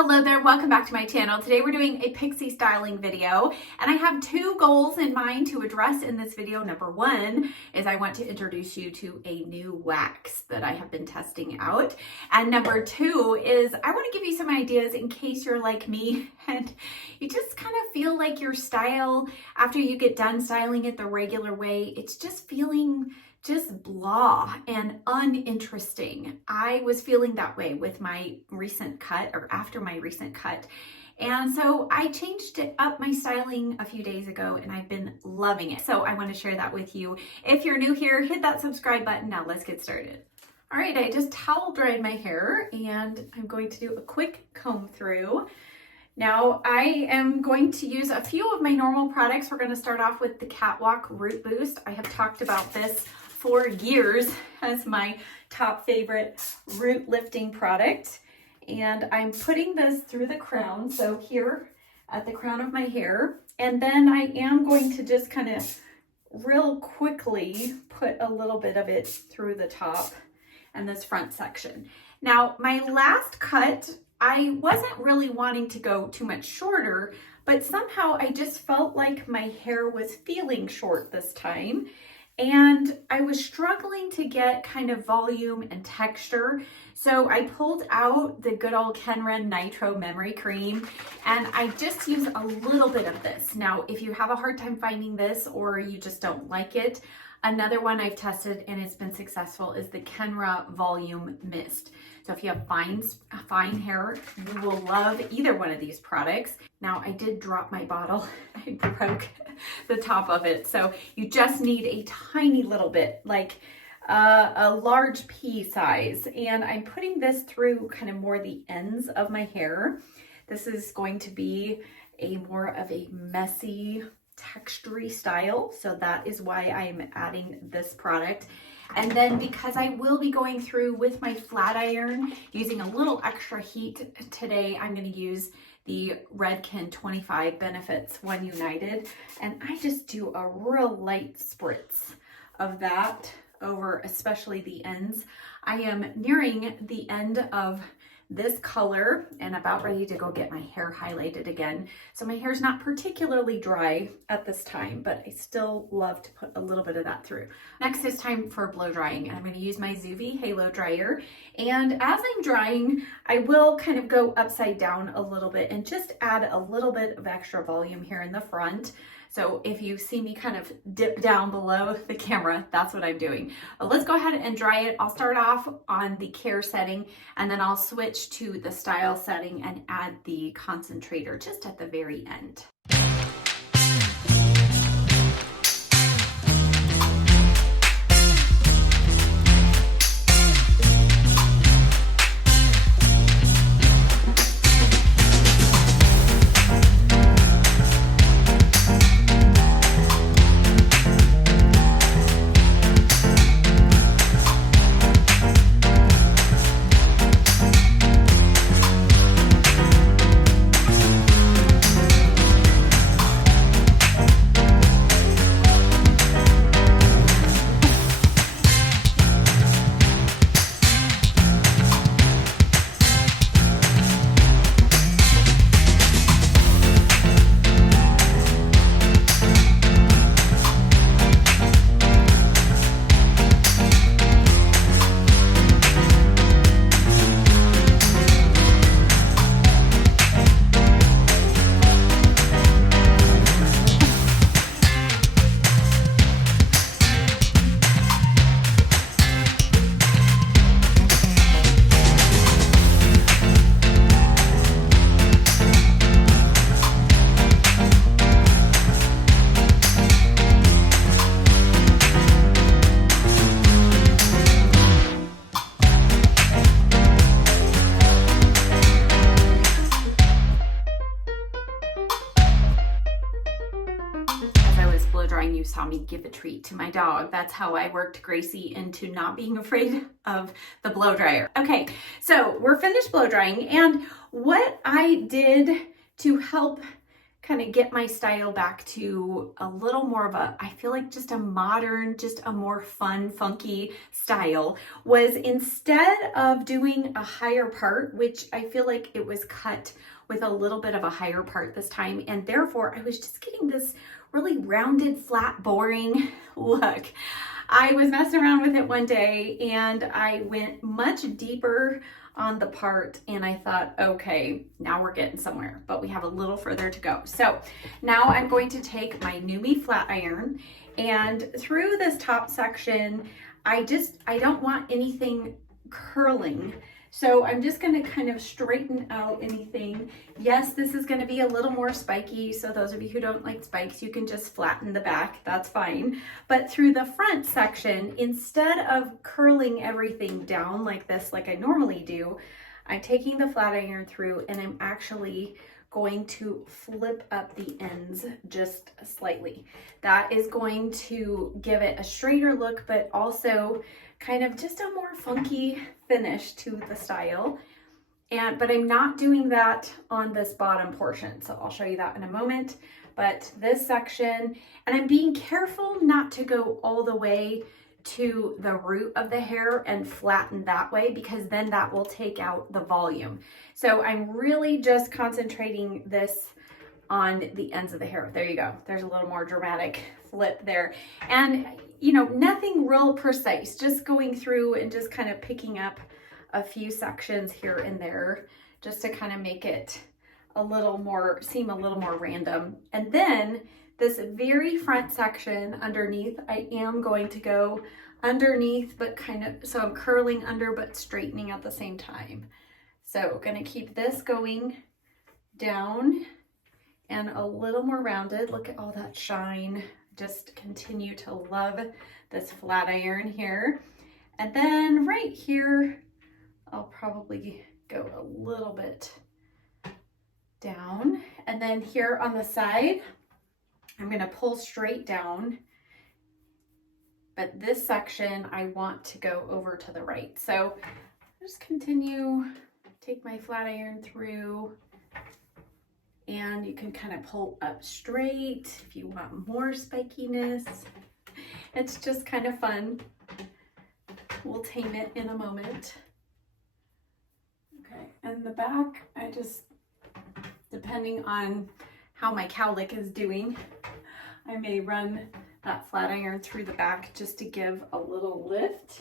Hello there, welcome back to my channel. Today we're doing a Pixie styling video, and I have two goals in mind to address in this video. Number one is I want to introduce you to a new wax that I have been testing out. And number two is I want to give you some ideas in case you're like me and you just kind of feel like your style, after you get done styling it the regular way, it's just feeling just blah and uninteresting. I was feeling that way with my recent cut, or after my recent cut. And so I changed up my styling a few days ago and I've been loving it. So I want to share that with you. If you're new here, hit that subscribe button. Now let's get started. All right, I just towel dried my hair and I'm going to do a quick comb through. Now I am going to use a few of my normal products. We're going to start off with the Catwalk Root Boost. I have talked about this for years as my top favorite root lifting product. And I'm putting this through the crown, so here at the crown of my hair. And then I am going to just kind of real quickly put a little bit of it through the top and this front section. Now my last cut, I wasn't really wanting to go too much shorter, but somehow I just felt like my hair was feeling short this time. And I was struggling to get kind of volume and texture. So I pulled out the good old Kenra Nitro Memory Cream and I just used a little bit of this. Now, if you have a hard time finding this or you just don't like it, another one I've tested and it's been successful is the Kenra Volume Mist. So if you have fine hair, you will love either one of these products. Now I did drop my bottle. I broke the top of it. So you just need a tiny little bit, like a large pea size. And I'm putting this through kind of more the ends of my hair. This is going to be a more of a messy, textury style. So that is why I'm adding this product. And then because I will be going through with my flat iron, using a little extra heat today, I'm going to use the Redken 25 Benefits One United. And I just do a real light spritz of that over especially the ends. I am nearing the end of this color and about ready to go get my hair highlighted again. So my hair's not particularly dry at this time, but I still love to put a little bit of that through. Next is time for blow drying. I'm going to use my Zoya Halo dryer. And as I'm drying, I will kind of go upside down a little bit and just add a little bit of extra volume here in the front. So if you see me kind of dip down below the camera, that's what I'm doing. Let's go ahead and dry it. I'll start off on the care setting and then I'll switch to the style setting and add the concentrator just at the very end. Drying, you saw me give a treat to my dog. That's how I worked Gracie into not being afraid of the blow dryer. Okay, so we're finished blow drying, and what I did to help kind of get my style back to a little more of a, I feel like just a modern, just a more fun, funky style, was instead of doing a higher part, which I feel like it was cut with a little bit of a higher part this time, and therefore I was just getting this really rounded, flat, boring look. I was messing around with it one day and I went much deeper on the part and I thought, okay, now we're getting somewhere, but we have a little further to go. So now I'm going to take my NuMe flat iron, and through this top section, I don't want anything curling. So I'm just going to kind of straighten out anything. Yes, this is going to be a little more spiky. So those of you who don't like spikes, you can just flatten the back. That's fine. But through the front section, instead of curling everything down like this, like I normally do, I'm taking the flat iron through and I'm actually going to flip up the ends just slightly. That is going to give it a straighter look, but also kind of just a more funky finish to the style. But I'm not doing that on this bottom portion, so I'll show you that in a moment. But this section, and I'm being careful not to go all the way to the root of the hair and flatten that way, because then that will take out the volume. So I'm really just concentrating this on the ends of the hair. There you go. There's a little more dramatic flip there. And you know, nothing real precise, just going through and just kind of picking up a few sections here and there just to kind of make it a little more, seem a little more random. And then this very front section underneath, I am going to go underneath, but kind of, so I'm curling under but straightening at the same time. So I'm going to keep this going down and a little more rounded. Look at all that shine. Just continue to love this flat iron here. And then right here, I'll probably go a little bit down. And then here on the side, I'm going to pull straight down. But this section, I want to go over to the right. So just continue, take my flat iron through. And you can kind of pull up straight if you want more spikiness. It's just kind of fun. We'll tame it in a moment. Okay, and the back, I just, depending on how my cowlick is doing, I may run that flat iron through the back just to give a little lift.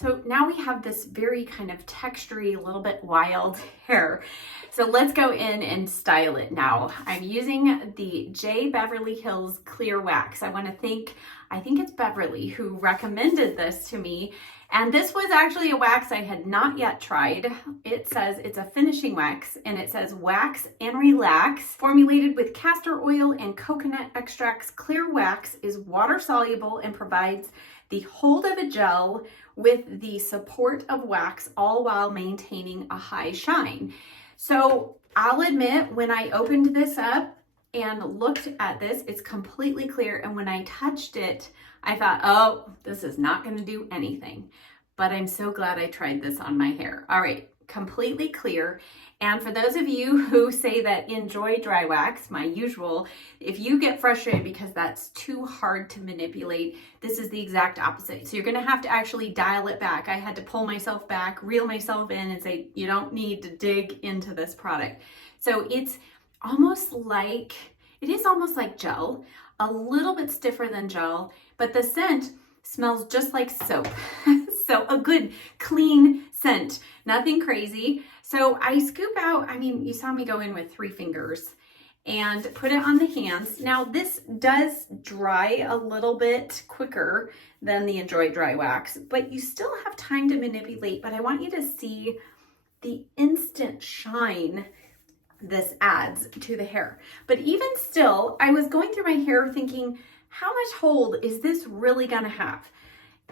So now we have this very kind of textury, a little bit wild hair. So let's go in and style it now. I'm using the J. Beverly Hills Clear Wax. I want to thank, I think it's Beverly, who recommended this to me. And this was actually a wax I had not yet tried. It says it's a finishing wax, and it says wax and relax. Formulated with castor oil and coconut extracts, Clear Wax is water soluble and provides the hold of a gel with the support of wax, all while maintaining a high shine. So I'll admit, when I opened this up and looked at this, it's completely clear. And when I touched it, I thought, oh, this is not going to do anything. But I'm so glad I tried this on my hair. All right, completely clear. And for those of you who say that enjoy dry wax, my usual, if you get frustrated because that's too hard to manipulate, this is the exact opposite. So you're gonna have to actually dial it back. I had to pull myself back, reel myself in and say, you don't need to dig into this product. So it's almost like, it is almost like gel, a little bit stiffer than gel, but the scent smells just like soap. So a good, clean scent, nothing crazy. So I scoop out, I mean, you saw me go in with 3 fingers and put it on the hands. Now this does dry a little bit quicker than the Enjoy Dry Wax, but you still have time to manipulate. But I want you to see the instant shine this adds to the hair. But even still, I was going through my hair thinking, how much hold is this really gonna have?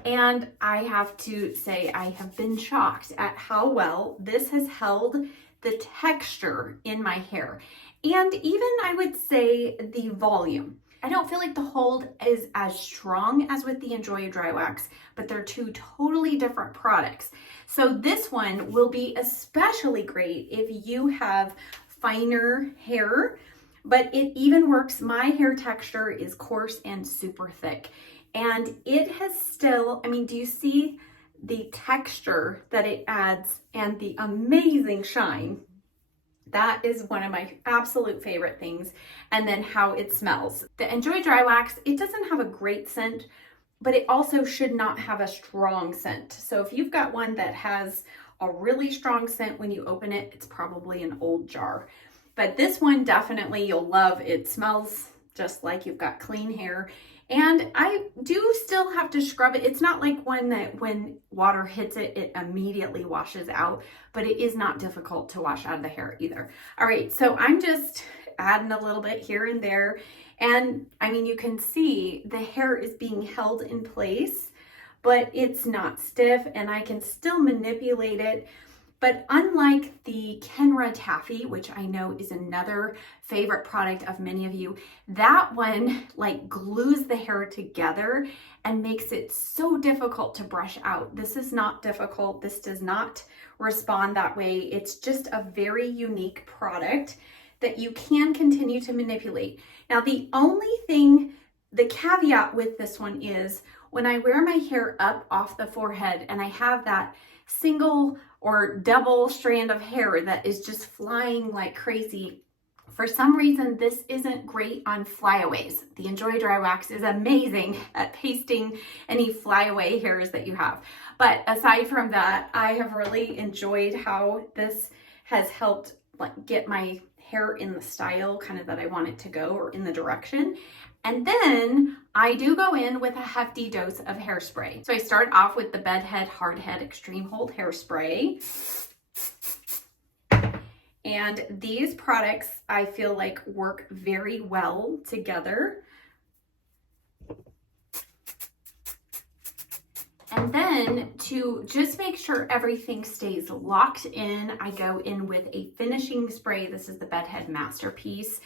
And I have to say, I have been shocked at how well this has held the texture in my hair. And even, I would say, the volume. I don't feel like the hold is as strong as with the Enjoy Dry Wax, but they're two totally different products. So this one will be especially great if you have finer hair, but it even works. My hair texture is coarse and super thick, and it has still, I mean, do you see the texture that it adds and the amazing shine? That is one of my absolute favorite things. And then how it smells. The Enjoy Dry Wax, it doesn't have a great scent, but it also should not have a strong scent. So if you've got one that has a really strong scent when you open it, it's probably an old jar. But this one definitely you'll love. It smells just like you've got clean hair. And I do still have to scrub it. It's not like one that when water hits it, it immediately washes out, but it is not difficult to wash out of the hair either. All right, so I'm just adding a little bit here and there. And I mean, you can see the hair is being held in place, but it's not stiff and I can still manipulate it. But unlike the Kenra Taffy, which I know is another favorite product of many of you, that one like glues the hair together and makes it so difficult to brush out. This is not difficult. This does not respond that way. It's just a very unique product that you can continue to manipulate. Now, the only thing, the caveat with this one is when I wear my hair up off the forehead and I have that single or double strand of hair that is just flying like crazy, for some reason this isn't great on flyaways. The Enjoy Dry Wax is amazing at pasting any flyaway hairs that you have. But aside from that, I have really enjoyed how this has helped like get my hair in the style kind of that I want it to go, or in the direction. And then I do go in with a hefty dose of hairspray. So I start off with the Bedhead Hardhead Extreme Hold Hairspray. And these products I feel like work very well together. And then to just make sure everything stays locked in, I go in with a finishing spray. This is the Bedhead Masterpiece.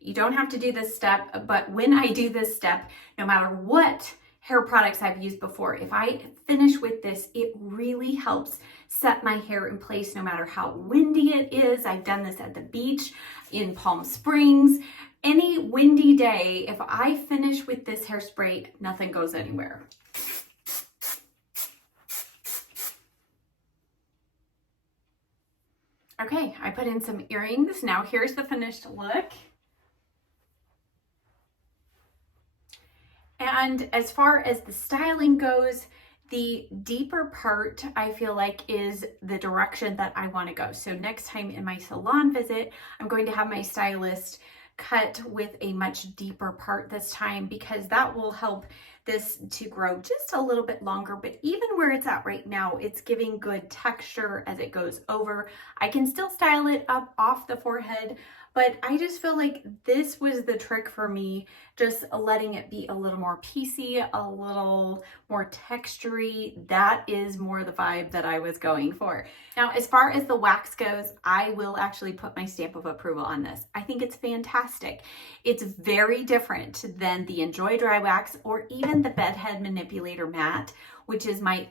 You don't have to do this step, but when I do this step, no matter what hair products I've used before, if I finish with this, it really helps set my hair in place no matter how windy it is. I've done this at the beach in Palm Springs. Any windy day, if I finish with this hairspray, nothing goes anywhere. Okay, I put in some earrings. Now here's the finished look. And as far as the styling goes, the deeper part I feel like is the direction that I want to go. So next time in my salon visit, I'm going to have my stylist cut with a much deeper part this time, because that will help this to grow just a little bit longer. But even where it's at right now, it's giving good texture as it goes over. I can still style it up off the forehead, but I just feel like this was the trick for me, just letting it be a little more piecey, a little more textury. That is more the vibe that I was going for. Now, as far as the wax goes, I will actually put my stamp of approval on this. I think it's fantastic. It's very different than the Enjoy Dry Wax or even the Bedhead Manipulator Matte, which is my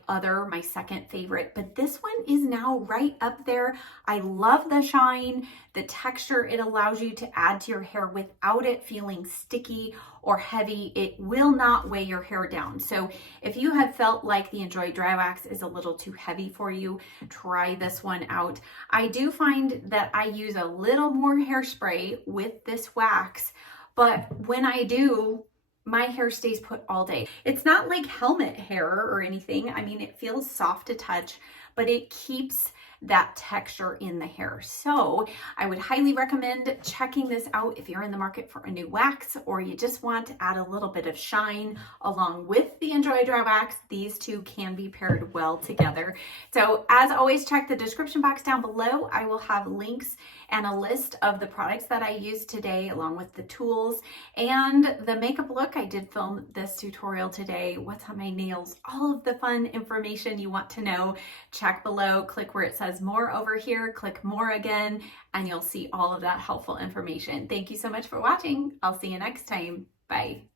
second favorite, but this one is now right up there. I love the shine, the texture it allows you to add to your hair without it feeling sticky or heavy. It will not weigh your hair down. So if you have felt like the Enjoy Dry Wax is a little too heavy for you, try this one out. I do find that I use a little more hairspray with this wax, but when I do, my hair stays put all day. It's not like helmet hair or anything. I mean, it feels soft to touch, but it keeps that texture in the hair. So I would highly recommend checking this out if you're in the market for a new wax, or you just want to add a little bit of shine along with the Enjoy Dry Wax. These two can be paired well together. So as always, check the description box down below. I will have links and a list of the products that I used today, along with the tools and the makeup look. I did film this tutorial today. What's on my nails? All of the fun information you want to know. Check below, click where it says more over here, click more again, and you'll see all of that helpful information. Thank you so much for watching. I'll see you next time. Bye.